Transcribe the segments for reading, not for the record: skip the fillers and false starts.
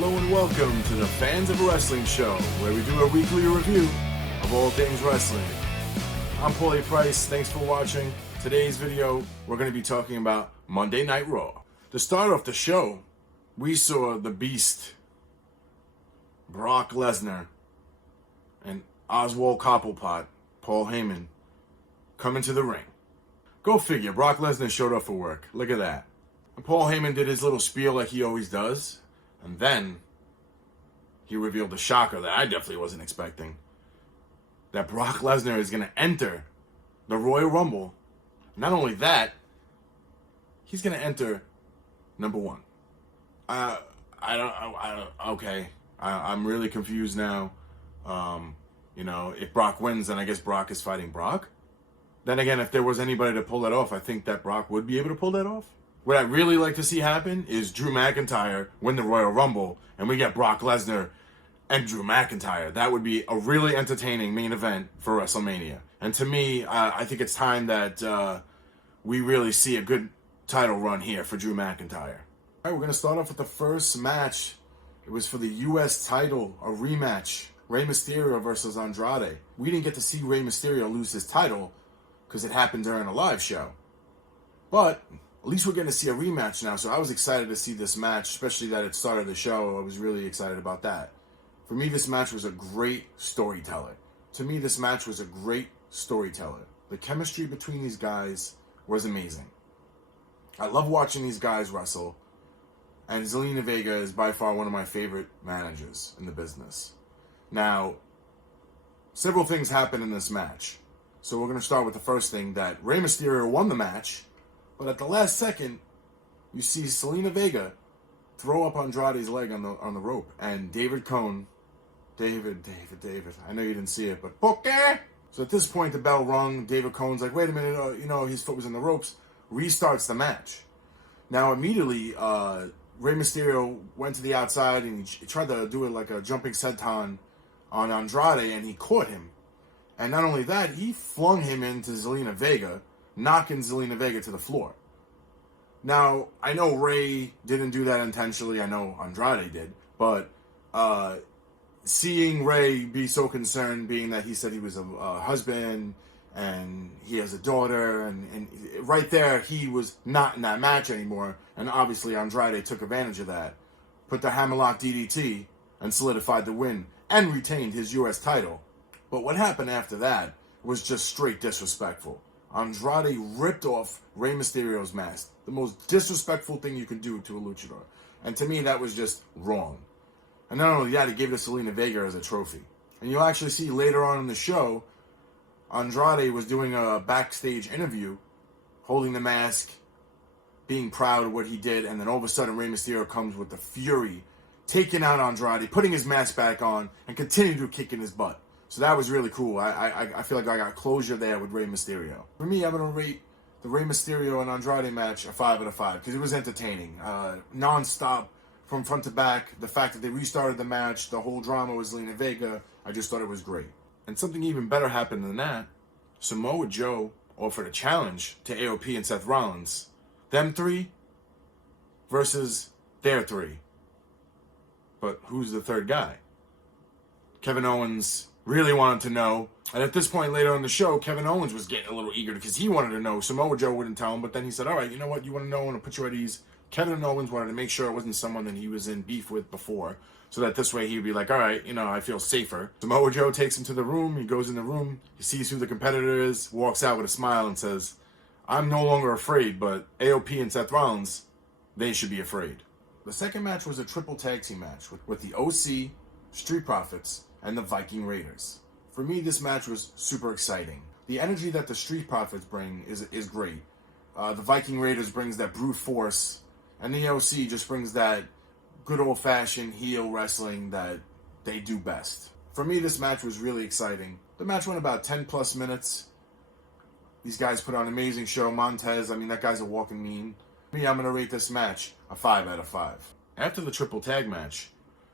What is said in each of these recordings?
Hello and welcome to the Fans of Wrestling Show, where we do a weekly review of all things wrestling. I'm Paulie Price, thanks for watching. Today's video, we're going to be talking about Monday Night Raw. To start off the show, we saw the Beast, Brock Lesnar, and Oswald Cobblepot, Paul Heyman, come into the ring. Go figure, Brock Lesnar showed up for work. Look at that. And Paul Heyman did his little spiel like he always does. And then he revealed the shocker that I definitely wasn't expecting. That Brock Lesnar is going to enter the Royal Rumble. Not only that, he's going to enter number one. Okay. I'm really confused now. If Brock wins, then I guess Brock is fighting Brock. Then again, if there was anybody to pull that off, I think that Brock would be able to pull that off. What I'd really like to see happen is Drew McIntyre win the Royal Rumble, and we get Brock Lesnar and Drew McIntyre. That would be a really entertaining main event for WrestleMania. And to me, I think it's time that we really see a good title run here for Drew McIntyre. All right, we're going to start off with the first match. It was for the U.S. title, a rematch. Rey Mysterio versus Andrade. We didn't get to see Rey Mysterio lose his title because it happened during a live show. But at least we're going to see a rematch now, so I was excited to see this match, especially that it started the show. I was really excited about that. For me, this match was a great storyteller. To me, this match was a great storyteller. The chemistry between these guys was amazing. I love watching these guys wrestle, and Zelina Vega is by far one of my favorite managers in the business. Now, several things happened in this match. So we're going to start with the first thing, that Rey Mysterio won the match, but at the last second, you see Zelina Vega throw up Andrade's leg on the rope, and David, I know you didn't see it, but okay. So at this point, the bell rung. David Cohn's like, wait a minute, his foot was in the ropes. Restarts the match. Now immediately, Rey Mysterio went to the outside and he tried to do it like a jumping senton on Andrade, and he caught him. And not only that, he flung him into Zelina Vega, knocking Zelina Vega to the floor. Now, I know Rey didn't do that intentionally. I know Andrade did. But seeing Rey be so concerned, being that he said he was a husband and he has a daughter, and right there, he was not in that match anymore. And obviously, Andrade took advantage of that, put the hammerlock DDT, and solidified the win, and retained his U.S. title. But what happened after that was just straight disrespectful. Andrade ripped off Rey Mysterio's mask. The most disrespectful thing you can do to a luchador. And to me, that was just wrong. And not only that, he gave it to Zelina Vega as a trophy. And you'll actually see later on in the show, Andrade was doing a backstage interview, holding the mask, being proud of what he did, and then all of a sudden Rey Mysterio comes with the fury, taking out Andrade, putting his mask back on, and continuing to kick in his butt. So that was really cool. I feel like I got closure there with Rey Mysterio. For me, I'm going to rate the Rey Mysterio and Andrade match a 5 out of 5 because it was entertaining. Non-stop from front to back. The fact that they restarted the match, the whole drama with Zelina Vega, I just thought it was great. And something even better happened than that. Samoa Joe offered a challenge to AOP and Seth Rollins. Them three versus their three. But who's the third guy? Kevin Owens really wanted to know. And at this point later in the show, Kevin Owens was getting a little eager because he wanted to know. Samoa Joe wouldn't tell him, but then he said, all right, you know what? You want to know? I want to put you at ease. Kevin Owens wanted to make sure it wasn't someone that he was in beef with before, so that this way he would be like, all right, I feel safer. Samoa Joe takes him to the room. He goes in the room. He sees who the competitor is, walks out with a smile and says, I'm no longer afraid, but AOP and Seth Rollins, they should be afraid. The second match was a triple tag team match with the OC, Street Profits, and the Viking Raiders. For me, this match was super exciting. The energy that the Street Profits bring is great. The Viking Raiders brings that brute force, and the OC just brings that good old-fashioned heel wrestling that they do best. For me, this match was really exciting. The match went about 10 plus minutes. These guys put on an amazing show. Montez, that guy's a walking meme. Me, I'm going to rate this match a 5 out of 5. After the triple tag match,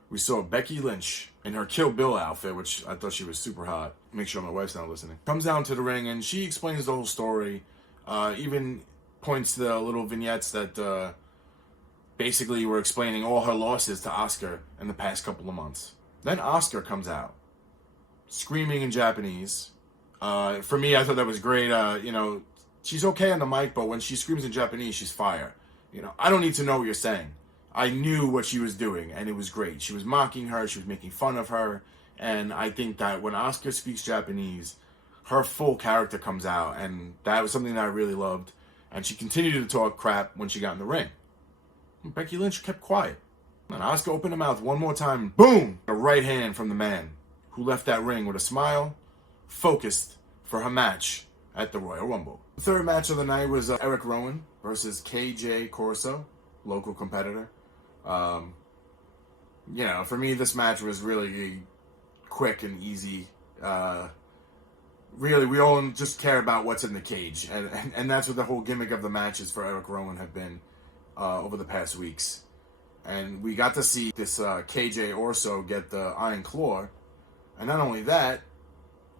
we saw Becky Lynch in her Kill Bill outfit, which I thought she was super hot. Make sure my wife's not listening. Comes down to the ring, and she explains the whole story. Even points to the little vignettes that basically were explaining all her losses to Asuka in the past couple of months. Then Asuka comes out, screaming in Japanese. For me, I thought that was great. You know, she's okay on the mic, but when she screams in Japanese, she's fire. You know, I don't need to know what you're saying. I knew what she was doing, and it was great. She was mocking her, she was making fun of her, and I think that when Asuka speaks Japanese, her full character comes out, and that was something that I really loved. And she continued to talk crap when she got in the ring. Becky Lynch kept quiet. And Asuka opened her mouth one more time, boom! A right hand from the man who left that ring with a smile, focused for her match at the Royal Rumble. The third match of the night was Erick Rowan versus KJ Corsa, local competitor. You know, for me, this match was really quick and easy. Really, we all just care about what's in the cage. And that's what the whole gimmick of the matches for Erick Rowan have been over the past weeks. And we got to see this KJ Orso get the Iron Claw. And not only that,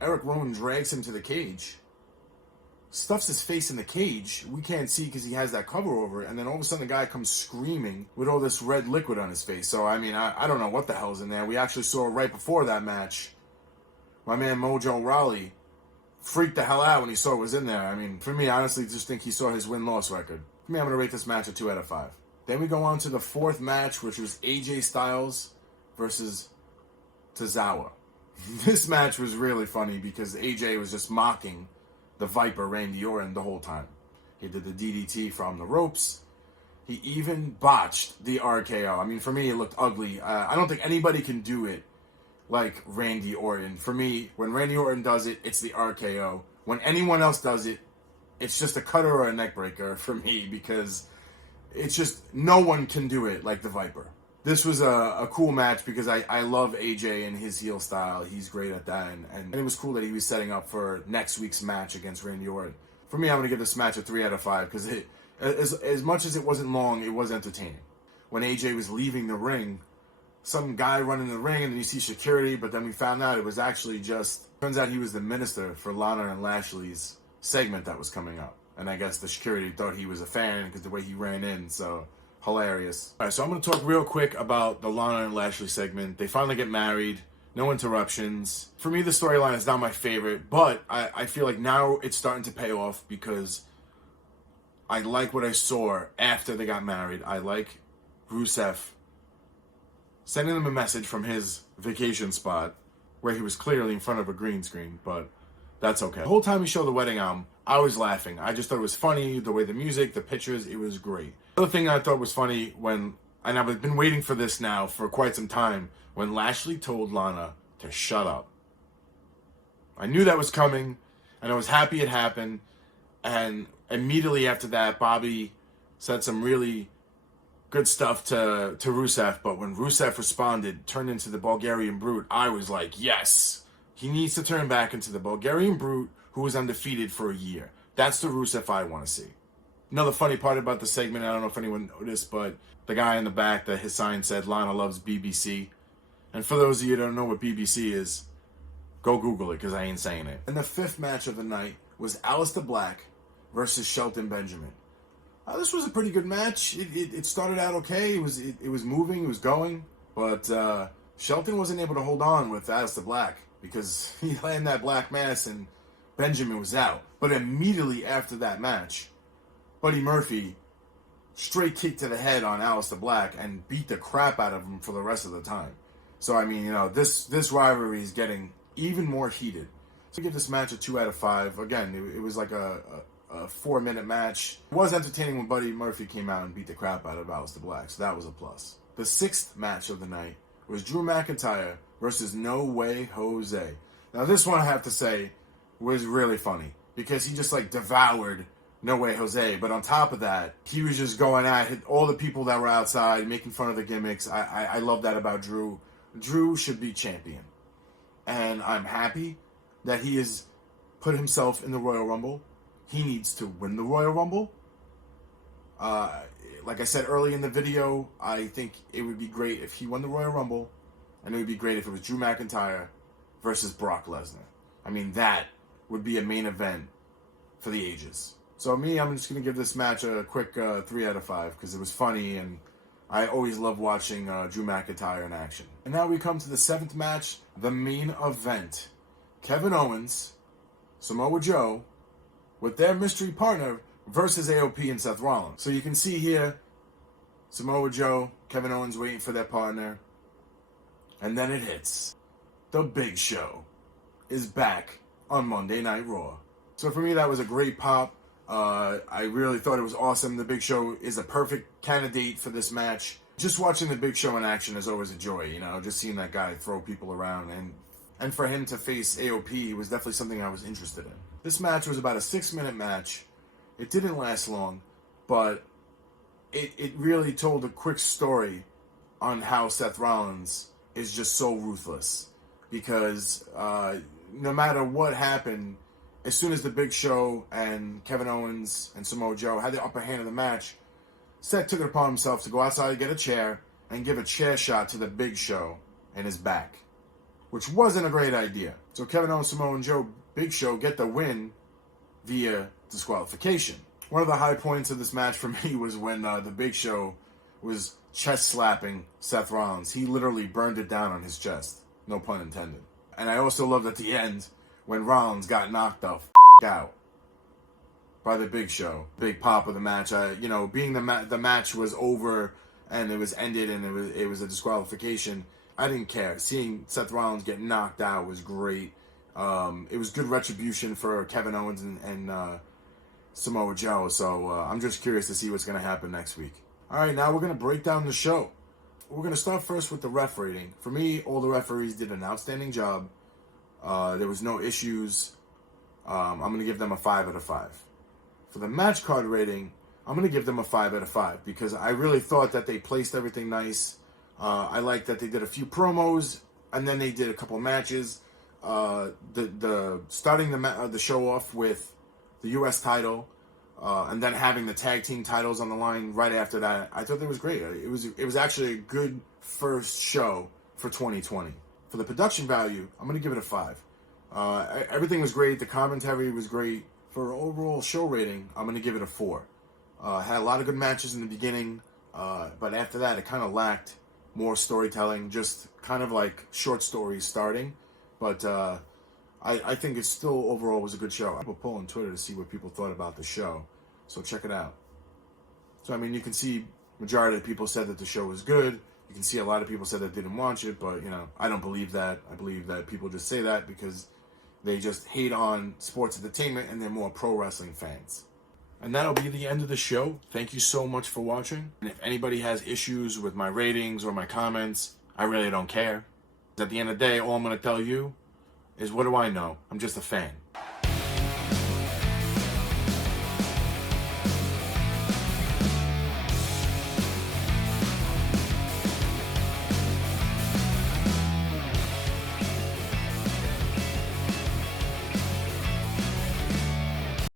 Erick Rowan drags him to the cage, stuffs his face in the cage. We can't see because he has that cover over it. And then all of a sudden the guy comes screaming with all this red liquid on his face. So, I mean, I don't know what the hell's in there. We actually saw right before that match, my man Mojo Rawley freaked the hell out when he saw what was in there. I mean, for me, I honestly just think he saw his win-loss record. For me, I'm going to rate this match a 2 out of 5. Then we go on to the fourth match, which was AJ Styles versus Tozawa. This match was really funny because AJ was just mocking the Viper Randy Orton the whole time. He did the DDT from the ropes. He even botched the RKO. I mean, for me, it looked ugly. I don't think anybody can do it like Randy Orton. For me, when Randy Orton does it, it's the RKO. When anyone else does it, it's just a cutter or a neck breaker for me because it's just no one can do it like the Viper. This was a cool match because I love AJ and his heel style. He's great at that. And it was cool that he was setting up for next week's match against Randy Orton. For me, I'm going to give this match a 3 out of 5 because as much as it wasn't long, it was entertaining. When AJ was leaving the ring, some guy running the ring and then you see security, but then we found out it was actually turns out he was the minister for Lana and Lashley's segment that was coming up. And I guess the security thought he was a fan because the way he ran in, so hilarious. All right, so I'm going to talk real quick about the Lana and Lashley segment. They finally get married, no interruptions. For me, the storyline is not my favorite, but I feel like now it's starting to pay off because I like what I saw after they got married. I like Rusev sending them a message from his vacation spot where he was clearly in front of a green screen, but that's okay. The whole time he showed the wedding album, I was laughing. I just thought it was funny, the way the music, the pictures, it was great. The other thing I thought was funny and I've been waiting for this now for quite some time, when Lashley told Lana to shut up. I knew that was coming, and I was happy it happened, and immediately after that, Bobby said some really good stuff to Rusev, but when Rusev responded, turned into the Bulgarian Brute, I was like, yes! He needs to turn back into the Bulgarian Brute who was undefeated for a year. That's the Rusev I want to see. Another funny part about the segment, I don't know if anyone noticed, but the guy in the back, his sign said, Lana loves BBC. And for those of you who don't know what BBC is, go Google it, because I ain't saying it. And the fifth match of the night was Alistair Black versus Shelton Benjamin. This was a pretty good match. It started out okay. It was moving, it was going, but Shelton wasn't able to hold on with Alistair Black because he landed that black mass and Benjamin was out. But immediately after that match, Buddy Murphy straight kicked to the head on Alistair Black and beat the crap out of him for the rest of the time. So, I mean, you know, this rivalry is getting even more heated. So I give this match a 2 out of 5. Again, it was like a 4-minute match. It was entertaining when Buddy Murphy came out and beat the crap out of Alistair Black, so that was a plus. The sixth match of the night was Drew McIntyre versus No Way Jose. Now, this one, I have to say, was really funny because he just, like, devoured No Way Jose. But on top of that, he was just going at all the people that were outside, making fun of the gimmicks. I love that about Drew. Drew should be champion. And I'm happy that he has put himself in the Royal Rumble. He needs to win the Royal Rumble. Like I said early in the video, I think it would be great if he won the Royal Rumble, and it would be great if it was Drew McIntyre versus Brock Lesnar. I mean, that would be a main event for the ages. So me, I'm just going to give this match a quick 3 out of 5 because it was funny and I always love watching Drew McIntyre in action. And now we come to the 7th match, the main event. Kevin Owens, Samoa Joe, with their mystery partner versus AOP and Seth Rollins. So you can see here, Samoa Joe, Kevin Owens waiting for their partner. And then it hits. The Big Show is back on Monday Night Raw. So for me, that was a great pop. I really thought it was awesome. The Big Show is a perfect candidate for this match. Just watching the Big Show in action is always a joy, you know, just seeing that guy throw people around. And for him to face AOP was definitely something I was interested in. This match was about a 6-minute match. It didn't last long, but it really told a quick story on how Seth Rollins is just so ruthless. Because no matter what happened, as soon as the Big Show and Kevin Owens and Samoa Joe had the upper hand of the match, Seth took it upon himself to go outside and get a chair and give a chair shot to the Big Show in his back, which wasn't a great idea. So Kevin Owens, Samoa Joe, Big Show get the win via disqualification. One of the high points of this match for me was when the Big Show was chest slapping Seth Rollins. He literally burned it down on his chest. No pun intended. And I also loved at the end when Rollins got knocked the out by the Big Show. Big pop of the match. You know, being the match was over and it was ended and it was a disqualification, I didn't care. Seeing Seth Rollins get knocked out was great. It was good retribution for Kevin Owens and Samoa Joe. So I'm just curious to see what's going to happen next week. All right, now we're going to break down the show. We're going to start first with the ref rating. For me, all the referees did an outstanding job. There was no issues. I'm going to give them a 5 out of 5. For the match card rating, I'm going to give them a 5 out of 5 because I really thought that they placed everything nice. I liked that they did a few promos and then they did a couple matches. Starting the show off with the U.S. title and then having the tag team titles on the line right after that, I thought that was great. It was actually a good first show for 2020. For the production value, I'm going to give it a 5. Everything was great. The commentary was great. For overall show rating, I'm going to give it a 4. Had a lot of good matches in the beginning, but after that, it kind of lacked more storytelling, just kind of like short stories starting. But I think it still overall was a good show. I put a poll on Twitter to see what people thought about the show, so check it out. So, I mean, you can see majority of the people said that the show was good. You can see a lot of people said that they didn't watch it, but, you know, I don't believe that. I believe that people just say that because they just hate on sports entertainment and they're more pro wrestling fans. And that'll be the end of the show. Thank you so much for watching. And if anybody has issues with my ratings or my comments, I really don't care. At the end of the day, all I'm going to tell you is, what do I know? I'm just a fan.